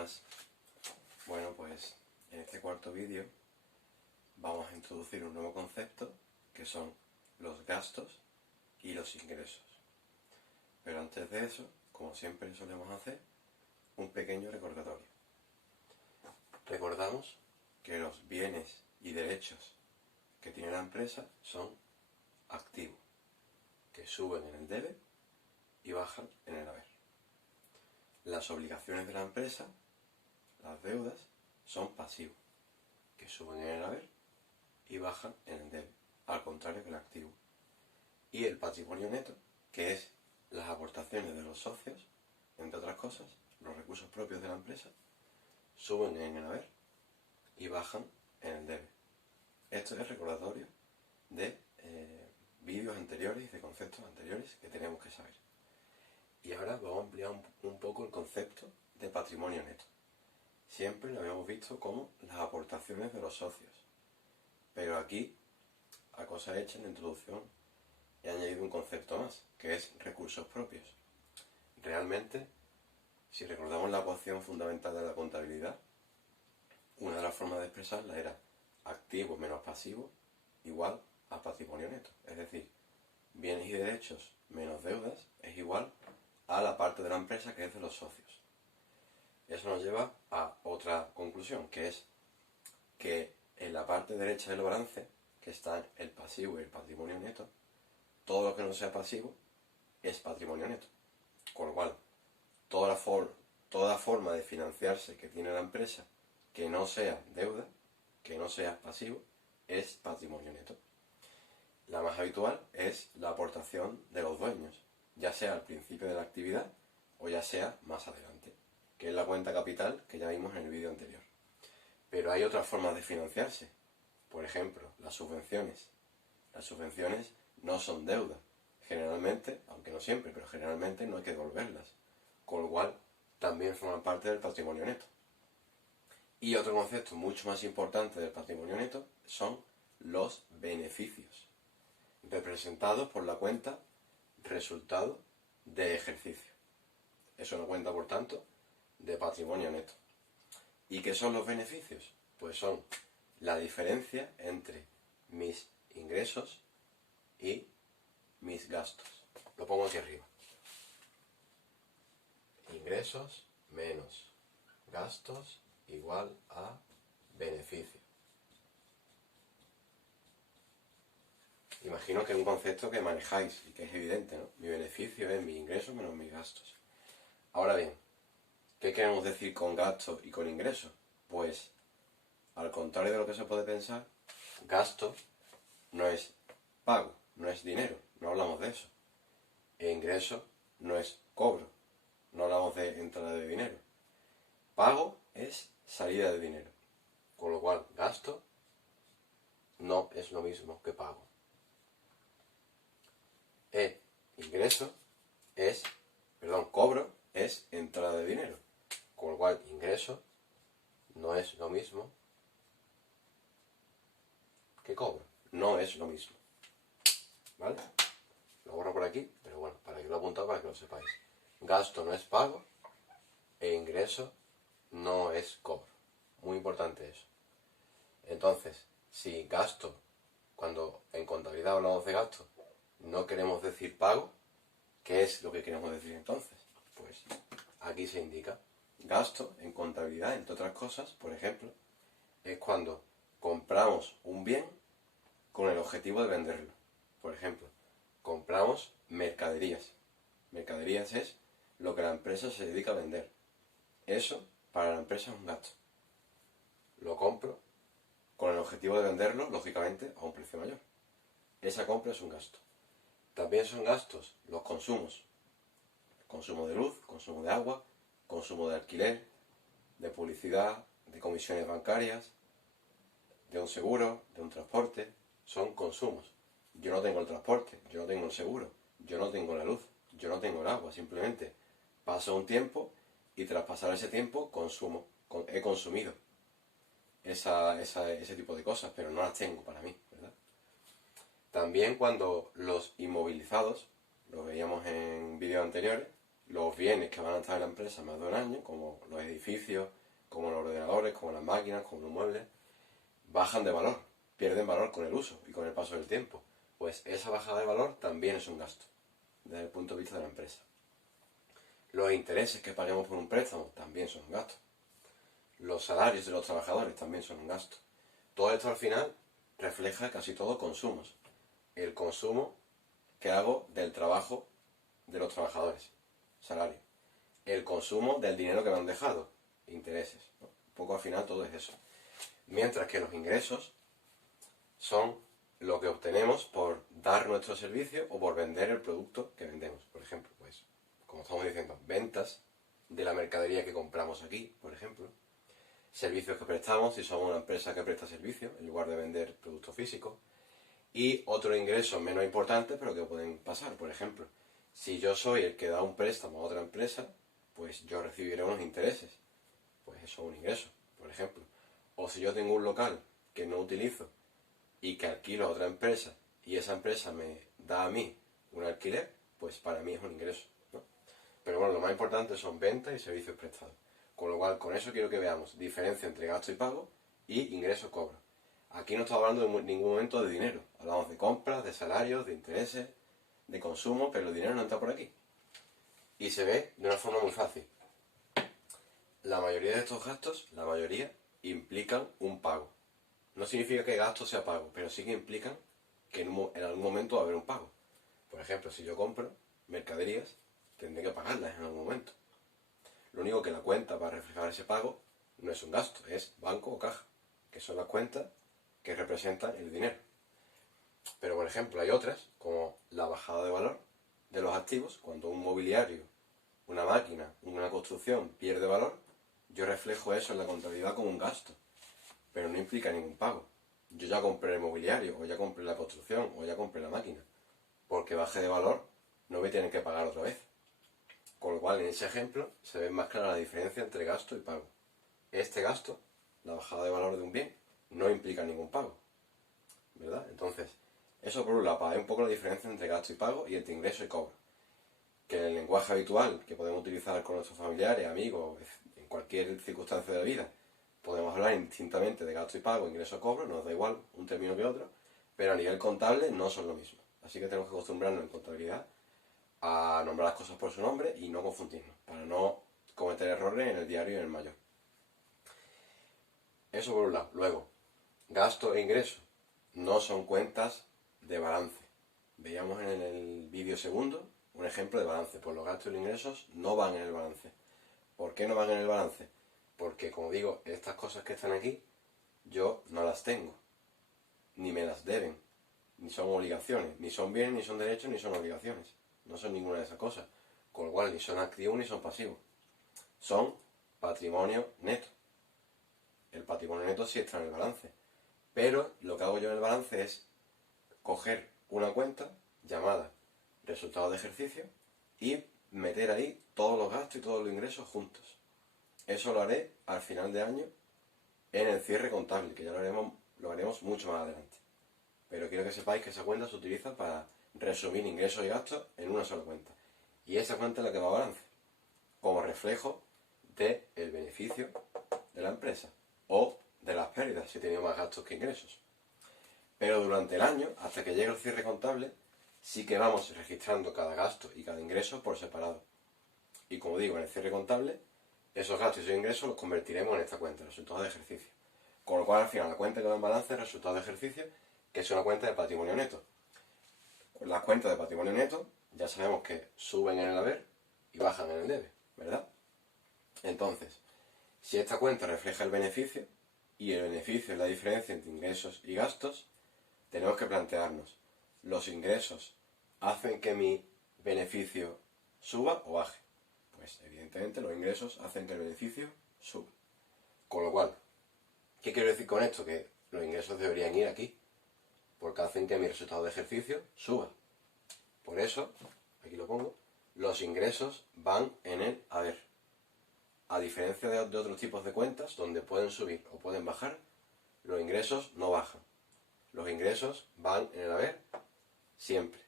buenas. Bueno, pues en este cuarto vídeo vamos a introducir un nuevo concepto que son los gastos y los ingresos. Pero antes de eso, como siempre solemos hacer, un pequeño recordatorio. Recordamos que los bienes y derechos que tiene la empresa son activos, que suben en el debe y bajan en el haber. Las obligaciones de la empresa, las deudas, son pasivos, que suben en el haber y bajan en el debe, al contrario que el activo. Y el patrimonio neto, que es las aportaciones de los socios, entre otras cosas, los recursos propios de la empresa, suben en el haber y bajan en el debe. Esto es recordatorio de vídeos anteriores y de conceptos anteriores que tenemos que saber. Y ahora vamos a ampliar un poco el concepto de patrimonio neto. Siempre lo habíamos visto como las aportaciones de los socios. Pero aquí, a cosa hecha en la introducción, he añadido un concepto más, que es recursos propios. Realmente, si recordamos la ecuación fundamental de la contabilidad, una de las formas de expresarla era activo menos pasivo igual a patrimonio neto. Es decir, bienes y derechos menos deudas es igual a la parte de la empresa que es de los socios. Eso nos lleva a otra conclusión, que es que en la parte derecha del balance, que están el pasivo y el patrimonio neto, todo lo que no sea pasivo es patrimonio neto. Con lo cual, toda forma de financiarse que tiene la empresa que no sea deuda, que no sea pasivo, es patrimonio neto. La más habitual es la aportación de los dueños, ya sea al principio de la actividad o ya sea más adelante, que es la cuenta capital que ya vimos en el vídeo anterior. Pero hay otras formas de financiarse. Por ejemplo, las subvenciones. Las subvenciones no son deuda. Generalmente, aunque no siempre, pero generalmente no hay que devolverlas. Con lo cual, también forman parte del patrimonio neto. Y otro concepto mucho más importante del patrimonio neto son los beneficios, representados por la cuenta resultado de ejercicio. Es una cuenta, por tanto, de patrimonio neto. ¿Y qué son los beneficios? Pues son la diferencia entre mis ingresos y mis gastos. Lo pongo aquí arriba. Ingresos menos gastos igual a beneficio. Imagino que es un concepto que manejáis y que es evidente, ¿no? Mi beneficio es mi ingreso menos mis gastos. Ahora bien, ¿qué queremos decir con gasto y con ingreso? Pues, al contrario de lo que se puede pensar, gasto no es pago, no es dinero, no hablamos de eso. E ingreso no es cobro, no hablamos de entrada de dinero. Pago es salida de dinero, con lo cual gasto no es lo mismo que pago. Cobro es entrada de dinero, con lo cual ingreso no es lo mismo que cobro, no es lo mismo. ¿Vale? Lo borro por aquí, pero bueno, para que lo he apuntado para que lo sepáis. Gasto no es pago e ingreso no es cobro. Muy importante eso. Entonces, si gasto, cuando en contabilidad hablamos de gasto, no queremos decir pago, ¿qué es lo que queremos decir entonces? Pues aquí se indica. Gasto en contabilidad, entre otras cosas, por ejemplo, es cuando compramos un bien con el objetivo de venderlo. Por ejemplo, compramos mercaderías. Mercaderías es lo que la empresa se dedica a vender. Eso, para la empresa, es un gasto. Lo compro con el objetivo de venderlo, lógicamente, a un precio mayor. Esa compra es un gasto. También son gastos los consumos. Consumo de luz, consumo de agua, consumo de alquiler, de publicidad, de comisiones bancarias, de un seguro, de un transporte. Son consumos. Yo no tengo el transporte, yo no tengo el seguro, yo no tengo la luz, yo no tengo el agua. Simplemente paso un tiempo y tras pasar ese tiempo consumo. He consumido ese tipo de cosas, pero no las tengo para mí, ¿verdad? También cuando los inmovilizados, lo veíamos en vídeos anteriores, los bienes que van a estar en la empresa más de un año, como los edificios, como los ordenadores, como las máquinas, como los muebles, bajan de valor, pierden valor con el uso y con el paso del tiempo. Pues esa bajada de valor también es un gasto, desde el punto de vista de la empresa. Los intereses que paguemos por un préstamo también son un gasto. Los salarios de los trabajadores también son un gasto. Todo esto al final refleja casi todo consumos. El consumo que hago del trabajo de los trabajadores, salario. El consumo del dinero que me han dejado, intereses, ¿no? Un poco al final todo es eso. Mientras que los ingresos son lo que obtenemos por dar nuestro servicio o por vender el producto que vendemos. Por ejemplo, pues, como estamos diciendo, ventas de la mercadería que compramos aquí, por ejemplo. Servicios que prestamos, si somos una empresa que presta servicios, en lugar de vender productos físicos. Y otros ingresos menos importantes, pero que pueden pasar. Por ejemplo, si yo soy el que da un préstamo a otra empresa, pues yo recibiré unos intereses. Pues eso es un ingreso, por ejemplo. O si yo tengo un local que no utilizo y que alquilo a otra empresa y esa empresa me da a mí un alquiler, pues para mí es un ingreso, ¿no? Pero bueno, lo más importante son ventas y servicios prestados. Con lo cual, con eso quiero que veamos diferencia entre gasto y pago y ingreso-cobro. Aquí no estamos hablando en ningún momento de dinero. Hablamos de compras, de salarios, de intereses, de consumo, pero el dinero no entra por aquí. Y se ve de una forma muy fácil. La mayoría de estos gastos, la mayoría, implican un pago. No significa que gasto sea pago, pero sí que implican que en algún momento va a haber un pago. Por ejemplo, si yo compro mercaderías, tendré que pagarlas en algún momento. Lo único que la cuenta para reflejar ese pago no es un gasto, es banco o caja, que son las cuentas que representan el dinero. Pero, por ejemplo, hay otras, como la bajada de valor de los activos. Cuando un mobiliario, una máquina, una construcción pierde valor, yo reflejo eso en la contabilidad como un gasto, pero no implica ningún pago. Yo ya compré el mobiliario, o ya compré la construcción, o ya compré la máquina. Porque baje de valor, no me tienen que pagar otra vez. Con lo cual, en ese ejemplo, se ve más clara la diferencia entre gasto y pago. Este gasto, la bajada de valor de un bien, no implica ningún pago, ¿verdad? Entonces, eso por un lado, para ver un poco la diferencia entre gasto y pago y entre ingreso y cobro. Que en el lenguaje habitual que podemos utilizar con nuestros familiares, amigos, en cualquier circunstancia de la vida, podemos hablar indistintamente de gasto y pago, ingreso y cobro, nos da igual un término que otro, pero a nivel contable no son lo mismo. Así que tenemos que acostumbrarnos en contabilidad a nombrar las cosas por su nombre y no confundirnos, para no cometer errores en el diario y en el mayor. Eso por un lado. Luego, gasto e ingreso no son cuentas de balance. Veíamos en el vídeo segundo un ejemplo de balance. Pues los gastos y los ingresos no van en el balance. ¿Por qué no van en el balance? Porque, como digo, estas cosas que están aquí, yo no las tengo, ni me las deben, ni son obligaciones, ni son bienes, ni son derechos, ni son obligaciones. No son ninguna de esas cosas. Con lo cual, ni son activos ni son pasivos. Son patrimonio neto. El patrimonio neto sí está en el balance. Pero lo que hago yo en el balance es coger una cuenta llamada resultado de ejercicio y meter ahí todos los gastos y todos los ingresos juntos. Eso lo haré al final de año en el cierre contable, que ya lo haremos mucho más adelante. Pero quiero que sepáis que esa cuenta se utiliza para resumir ingresos y gastos en una sola cuenta. Y esa cuenta es la que va a balance, como reflejo del beneficio de la empresa o de las pérdidas si he tenido más gastos que ingresos. Pero durante el año, hasta que llegue el cierre contable, sí que vamos registrando cada gasto y cada ingreso por separado. Y como digo, en el cierre contable, esos gastos y esos ingresos los convertiremos en esta cuenta, resultados de ejercicio. Con lo cual, al final, la cuenta que va en balance es resultado de ejercicio, que es una cuenta de patrimonio neto. Las cuentas de patrimonio neto ya sabemos que suben en el haber y bajan en el debe, ¿verdad? Entonces, si esta cuenta refleja el beneficio, y el beneficio es la diferencia entre ingresos y gastos, tenemos que plantearnos, ¿los ingresos hacen que mi beneficio suba o baje? Pues evidentemente los ingresos hacen que el beneficio suba. Con lo cual, ¿qué quiero decir con esto? Que los ingresos deberían ir aquí, porque hacen que mi resultado de ejercicio suba. Por eso, aquí lo pongo, los ingresos van en el haber. A diferencia de otros tipos de cuentas, donde pueden subir o pueden bajar, los ingresos no bajan. Los ingresos van en el haber siempre.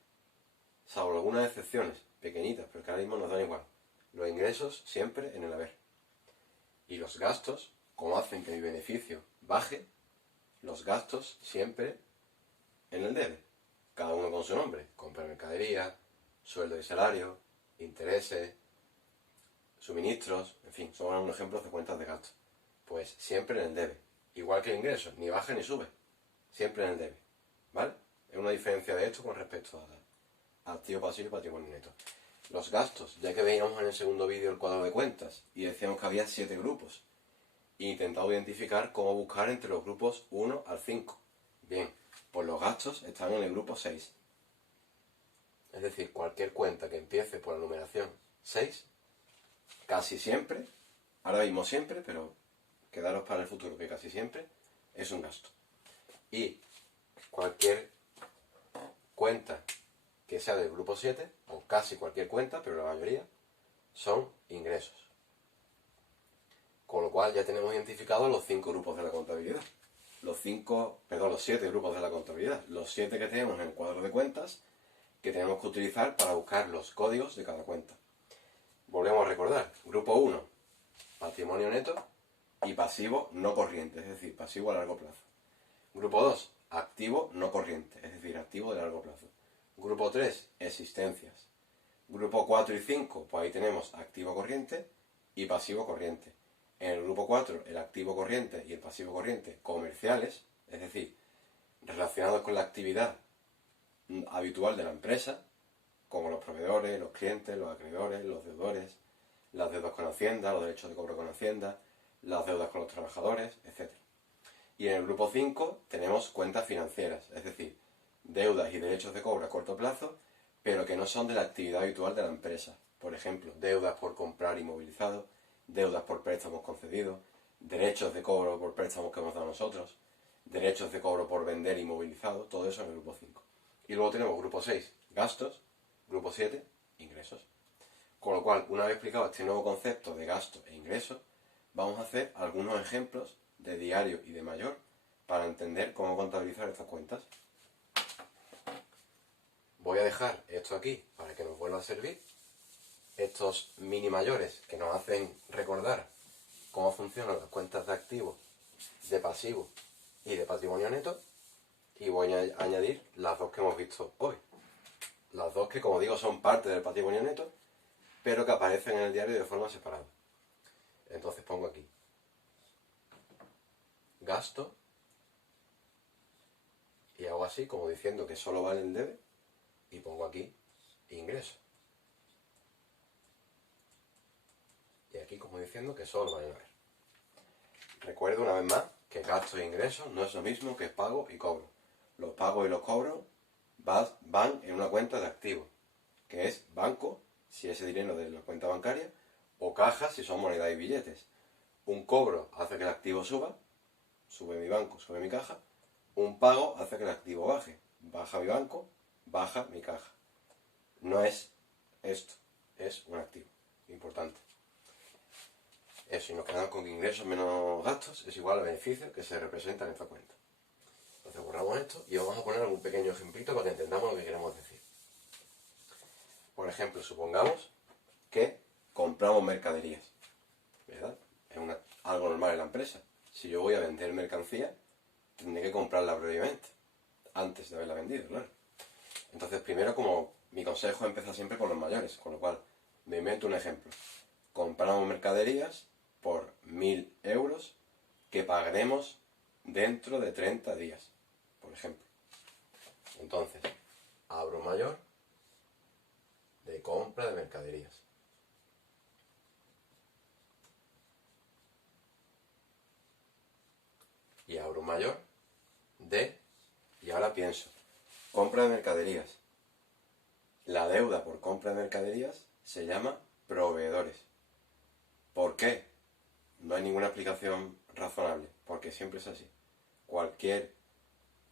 Salvo algunas excepciones, pequeñitas, pero que ahora mismo nos dan igual. Los ingresos siempre en el haber. Y los gastos, como hacen que mi beneficio baje, los gastos siempre en el debe. Cada uno con su nombre. Compra de mercadería, sueldo y salario, intereses, suministros, en fin, son algunos ejemplos de cuentas de gasto. Pues siempre en el debe. Igual que el ingreso, ni baja ni sube. Siempre en el debe. ¿Vale? Es una diferencia de esto con respecto a activo pasivo y patrimonio neto. Los gastos, ya que veíamos en el segundo vídeo el cuadro de cuentas y decíamos que había 7 grupos. E intentado identificar cómo buscar entre los grupos 1 al 5. Bien, pues los gastos están en el grupo 6. Es decir, cualquier cuenta que empiece por la numeración 6, casi siempre, ahora mismo siempre, pero quedaros para el futuro que casi siempre, es un gasto. Y cualquier cuenta que sea del grupo 7, o casi cualquier cuenta, pero la mayoría, son ingresos. Con lo cual ya tenemos identificados los 5 grupos de la contabilidad. Los 7 grupos de la contabilidad. Los 7 que tenemos en el cuadro de cuentas, que tenemos que utilizar para buscar los códigos de cada cuenta. Volvemos a recordar. Grupo 1, patrimonio neto y pasivo no corriente, es decir, pasivo a largo plazo. Grupo 2, activo no corriente, es decir, activo de largo plazo. Grupo 3, existencias. Grupo 4 y 5, pues ahí tenemos activo corriente y pasivo corriente. En el grupo 4, el activo corriente y el pasivo corriente comerciales, es decir, relacionados con la actividad habitual de la empresa, como los proveedores, los clientes, los acreedores, los deudores, las deudas con Hacienda, los derechos de cobro con Hacienda, las deudas con los trabajadores, etc. Y en el grupo 5 tenemos cuentas financieras, es decir, deudas y derechos de cobro a corto plazo, pero que no son de la actividad habitual de la empresa. Por ejemplo, deudas por comprar inmovilizado, deudas por préstamos concedidos, derechos de cobro por préstamos que hemos dado nosotros, derechos de cobro por vender inmovilizado, todo eso en el grupo 5. Y luego tenemos grupo 6, gastos, grupo 7, ingresos. Con lo cual, una vez explicado este nuevo concepto de gasto e ingreso, vamos a hacer algunos ejemplos de diario y de mayor para entender cómo contabilizar estas cuentas. Voy a dejar esto aquí para que nos vuelva a servir. Estos mini mayores que nos hacen recordar cómo funcionan las cuentas de activos, de pasivos y de patrimonio neto. Y voy a añadir las dos que hemos visto hoy. Las dos que, como digo, son parte del patrimonio neto, pero que aparecen en el diario de forma separada. Entonces pongo aquí gasto y hago así, como diciendo que solo vale el debe, y pongo aquí ingreso. Y aquí como diciendo que solo vale el haber. Recuerdo una vez más que gasto e ingreso no es lo mismo que pago y cobro. Los pagos y los cobros van en una cuenta de activos, que es banco, si ese dinero de la cuenta bancaria, o caja, si son monedas y billetes. Un cobro hace que el activo suba, sube mi banco, sube mi caja. Un pago hace que el activo baje, baja mi banco, baja mi caja. No es esto, es un activo, importante. Eso, y nos quedamos con que ingresos menos gastos es igual a beneficios que se representan en esta cuenta. Entonces borramos esto y vamos a poner algún pequeño ejemplito para que entendamos lo que queremos decir. Por ejemplo, supongamos que compramos mercaderías, ¿verdad? Es algo normal en la empresa. Si yo voy a vender mercancía, tendré que comprarla previamente, antes de haberla vendido, claro. Entonces, primero, como mi consejo es empezar siempre con los mayores, con lo cual me invento un ejemplo. Compramos mercaderías por 1.000 euros que pagaremos dentro de 30 días, por ejemplo. Entonces, abro un mayor de compra de mercaderías. Y abro un mayor de, y ahora pienso, compra de mercaderías. La deuda por compra de mercaderías se llama proveedores. ¿Por qué? No hay ninguna explicación razonable, porque siempre es así. Cualquier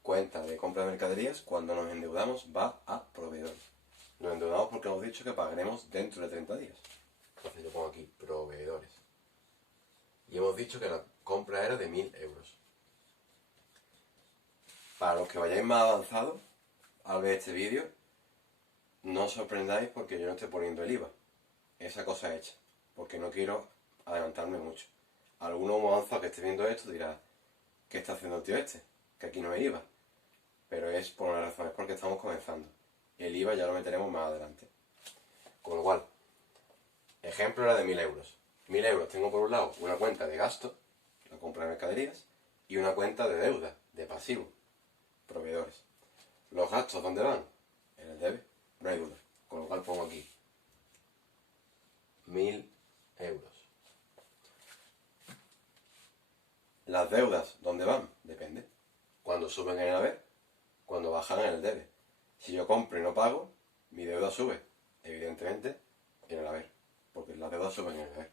cuenta de compra de mercaderías, cuando nos endeudamos, va a proveedores. Nos endeudamos porque hemos dicho que pagaremos dentro de 30 días. Entonces yo pongo aquí proveedores. Y hemos dicho que la compra era de 1.000 euros. Para los que vayáis más avanzados al ver este vídeo, no os sorprendáis porque yo no estoy poniendo el IVA. esa cosa hecha, porque no quiero adelantarme mucho. Alguno avanzado que esté viendo esto dirá, ¿qué está haciendo el tío este? Que aquí no hay IVA. Pero es por una razón, es porque estamos comenzando. El IVA ya lo meteremos más adelante. Con lo cual, ejemplo era de 1.000 euros. 1.000 euros tengo por un lado una cuenta de gasto, la compra de mercaderías, y una cuenta de deuda, de pasivo, proveedores. ¿Los gastos dónde van? En el debe, no hay duda. Con lo cual pongo aquí 1.000 euros. ¿Las deudas dónde van? Depende. Cuando suben en el haber, cuando bajan en el debe. Si yo compro y no pago, mi deuda sube, evidentemente, en el haber, porque las deudas suben en el haber.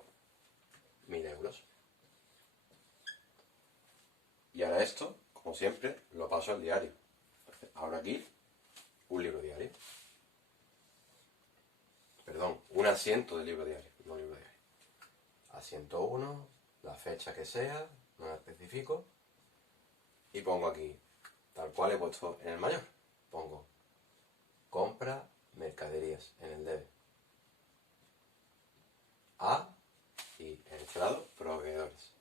1.000 euros. Y ahora esto, como siempre, lo paso al diario. Entonces, ahora aquí, un libro diario. Perdón, un asiento de libro diario, no libro diario. Asiento 1, la fecha que sea, no la especifico, y pongo aquí, tal cual he puesto en el mayor, pongo compra mercaderías en el debe. A, y en este lado, proveedores.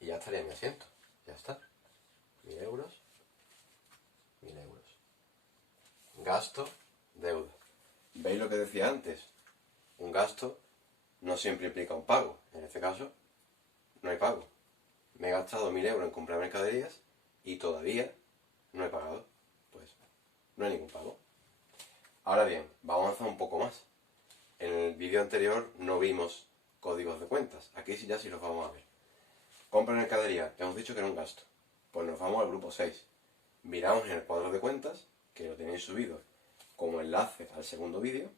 Y ya estaría mi asiento, ya está. 1.000 euros, 1.000 euros. Gasto, deuda. ¿Veis lo que decía antes? Un gasto no siempre implica un pago. En este caso, no hay pago. Me he gastado 1.000 euros en comprar mercaderías y todavía no he pagado. Pues no hay ningún pago. Ahora bien, vamos a avanzar un poco más. En el vídeo anterior no vimos códigos de cuentas. Aquí sí ya sí los vamos a ver. Compra mercadería, hemos dicho que era un gasto. Pues nos vamos al grupo 6. Miramos en el cuadro de cuentas, que lo tenéis subido como enlace al segundo vídeo.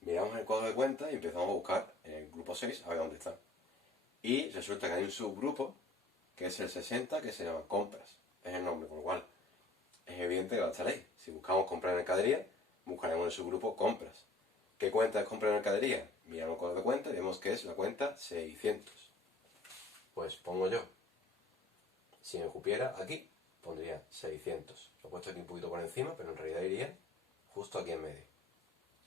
Miramos en el cuadro de cuentas y empezamos a buscar en el grupo 6 a ver dónde está. Y resulta que hay un subgrupo, que es el 60, que se llama compras. Es el nombre, por lo cual es evidente que va a estar ahí. Si buscamos comprar mercadería, buscaremos el subgrupo compras. ¿Qué cuenta es compra de mercadería? Miramos el cuadro de cuentas y vemos que es la cuenta 600. Pues pongo yo, si me cupiera aquí, pondría 600. Lo he puesto aquí un poquito por encima, pero en realidad iría justo aquí en medio.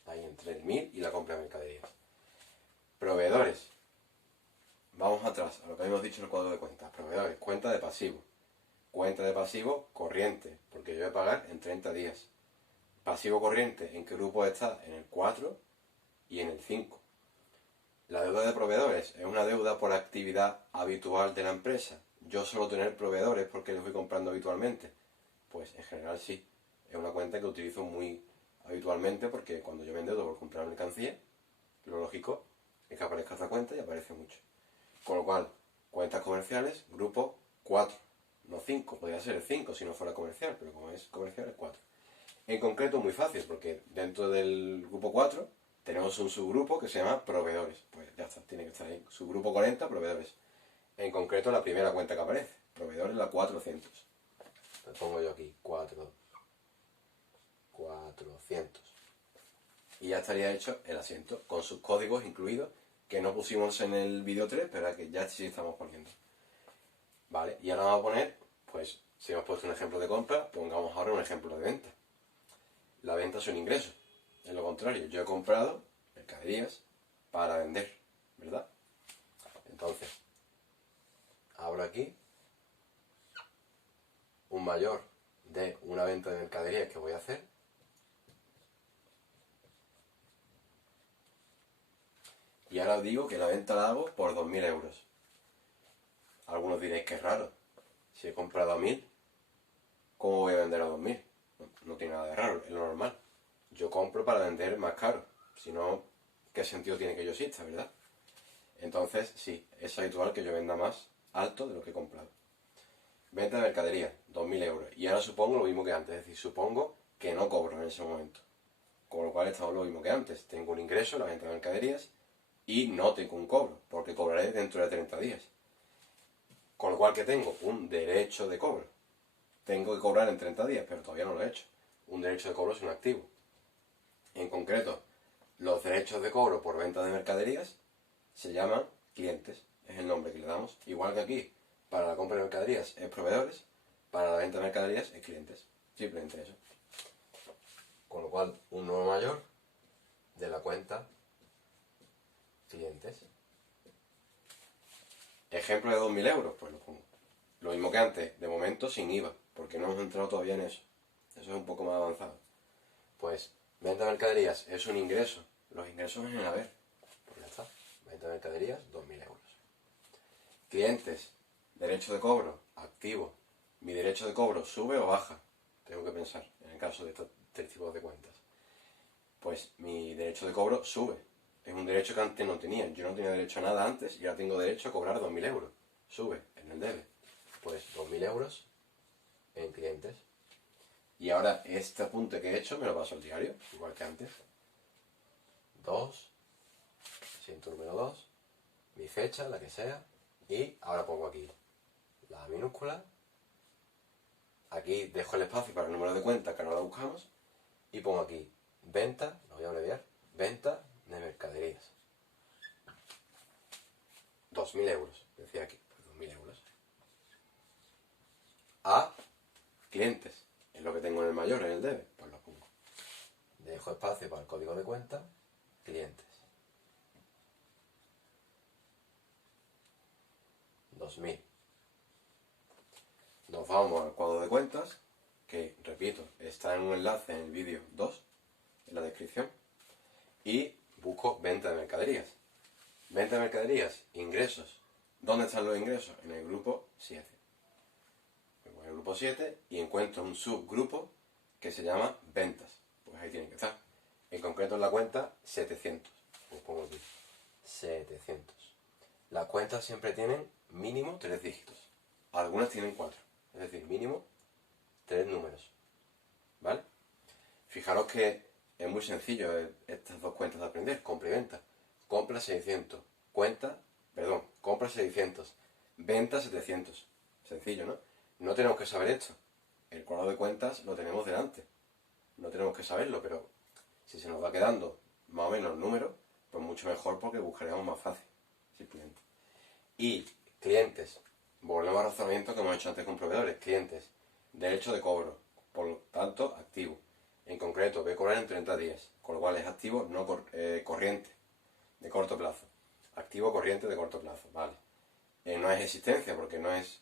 Ahí entre el 1.000 y la compra de mercadería. Proveedores. Vamos atrás, a lo que habíamos dicho en el cuadro de cuentas. Proveedores, cuenta de pasivo. Cuenta de pasivo corriente, porque yo voy a pagar en 30 días. Pasivo corriente, ¿en qué grupo está? En el 4 y en el 5. La deuda de proveedores es una deuda por actividad habitual de la empresa. Yo suelo tener proveedores porque los voy comprando habitualmente. Pues en general sí, es una cuenta que utilizo muy habitualmente porque cuando yo me endeudo por comprar mercancía, lo lógico es que aparezca esta cuenta y aparece mucho. Con lo cual, cuentas comerciales, grupo 4, no 5, podría ser el 5 si no fuera comercial, pero como es comercial es 4. En concreto muy fácil porque dentro del grupo 4 tenemos un subgrupo que se llama proveedores. Pues ya está, tiene que estar ahí. Subgrupo 40, proveedores. En concreto la primera cuenta que aparece, proveedores la 400. Entonces pongo yo aquí 400. Y ya estaría hecho el asiento, con sus códigos incluidos, que no pusimos en el vídeo 3, pero que ya sí estamos poniendo. Vale, y ahora vamos a poner, pues, si hemos puesto un ejemplo de compra, pongamos ahora un ejemplo de venta. La venta es un ingreso. Es lo contrario, yo he comprado mercaderías para vender, ¿verdad? Entonces, abro aquí un mayor de una venta de mercaderías que voy a hacer. Y ahora os digo que la venta la hago por 2.000 euros. Algunos diréis que es raro. Si he comprado a 1.000, ¿cómo voy a vender a 2.000? No tiene nada de raro, es lo normal. Yo compro para vender más caro. Si no, ¿qué sentido tiene que yo exista, verdad? Entonces, sí, es habitual que yo venda más alto de lo que he comprado. Venta de mercadería, 2.000 euros. Y ahora supongo lo mismo que antes, es decir, supongo que no cobro en ese momento. Con lo cual estamos lo mismo que antes. Tengo un ingreso, la venta de mercaderías, y no tengo un cobro, porque cobraré dentro de 30 días. Con lo cual que tengo un derecho de cobro. Tengo que cobrar en 30 días, pero todavía no lo he hecho. Un derecho de cobro es un activo. En concreto, los derechos de cobro por venta de mercaderías se llaman clientes, es el nombre que le damos. Igual que aquí, para la compra de mercaderías es proveedores, para la venta de mercaderías es clientes. Simplemente eso. Con lo cual, un número mayor de la cuenta clientes. Ejemplo de 2.000 euros, pues lo pongo. Lo mismo que antes, de momento sin IVA, porque no hemos entrado todavía en eso. Eso es un poco más avanzado. Pues, venta de mercaderías es un ingreso. Los ingresos en el haber. Pues ya está. Venta de mercaderías, 2.000 euros. Clientes, derecho de cobro, activo. ¿Mi derecho de cobro sube o baja? Tengo que pensar, en el caso de estos tres tipos de cuentas. Pues mi derecho de cobro sube. Es un derecho que antes no tenía. Yo no tenía derecho a nada antes y ahora tengo derecho a cobrar 2.000 euros. Sube en el debe. Pues 2.000 euros en clientes. Y ahora este apunte que he hecho me lo paso al diario, igual que antes. 2, asiento número 2, mi fecha, la que sea, y ahora pongo aquí la minúscula. Aquí dejo el espacio para el número de cuenta que no lo buscamos y pongo aquí venta, lo voy a abreviar, venta de mercaderías. 2.000 euros, decía aquí, pues 2.000 euros. A clientes, es lo que tengo en el mayor, en el debe, pues lo pongo. Dejo espacio para el código de cuenta, clientes. 2.000. Nos vamos al cuadro de cuentas, que, repito, está en un enlace en el vídeo 2, en la descripción, y busco venta de mercaderías. Venta de mercaderías, ingresos. ¿Dónde están los ingresos? En el grupo 7. Me voy al grupo 7 y encuentro un subgrupo que se llama ventas. Pues ahí tiene que estar. En concreto en la cuenta 700. Pues pongo aquí 700. Las cuentas siempre tienen mínimo 3 dígitos. Algunas tienen 4. Es decir, mínimo 3 números. ¿Vale? Fijaros que es muy sencillo estas dos cuentas de aprender. Compra y venta. Compra 600. Compra 600. Venta 700. Sencillo, ¿no? No tenemos que saber esto. El cuadro de cuentas lo tenemos delante. No tenemos que saberlo, pero si se nos va quedando más o menos el número, pues mucho mejor porque buscaremos más fácil. Simplemente. Y clientes. Volvemos al razonamiento que hemos hecho antes con proveedores. Clientes. Derecho de cobro. Por lo tanto, activo. En concreto, voy a cobrar en 30 días. Con lo cual es activo, no corriente. De corto plazo. Activo corriente de corto plazo. Vale. No es existencia porque no es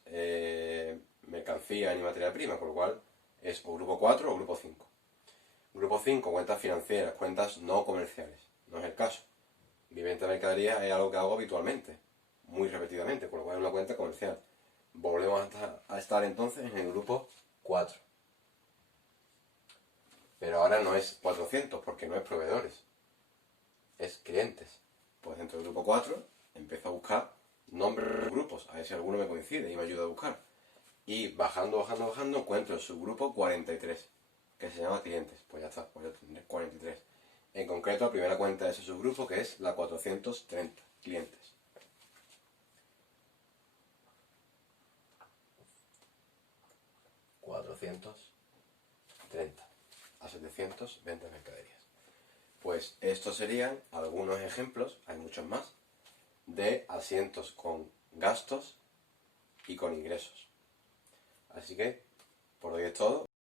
mercancía ni materia prima. Con lo cual es o grupo 4 o grupo 5. Grupo 5, cuentas financieras, cuentas no comerciales. No es el caso. Mi venta de mercadería es algo que hago habitualmente, muy repetidamente, con lo cual es una cuenta comercial. Volvemos a estar entonces en el grupo 4. Pero ahora no es 400 porque no es proveedores, es clientes. Pues dentro del grupo 4 empiezo a buscar nombres de grupos, a ver si alguno me coincide y me ayuda a buscar. Y bajando, encuentro el subgrupo 43, que se llama clientes. Pues ya está, voy a tener 43. En concreto, la primera cuenta de ese subgrupo, que es la 430, clientes. A 700, venta de mercaderías. Pues estos serían algunos ejemplos, hay muchos más, de asientos con gastos y con ingresos. Así que, por hoy es todo.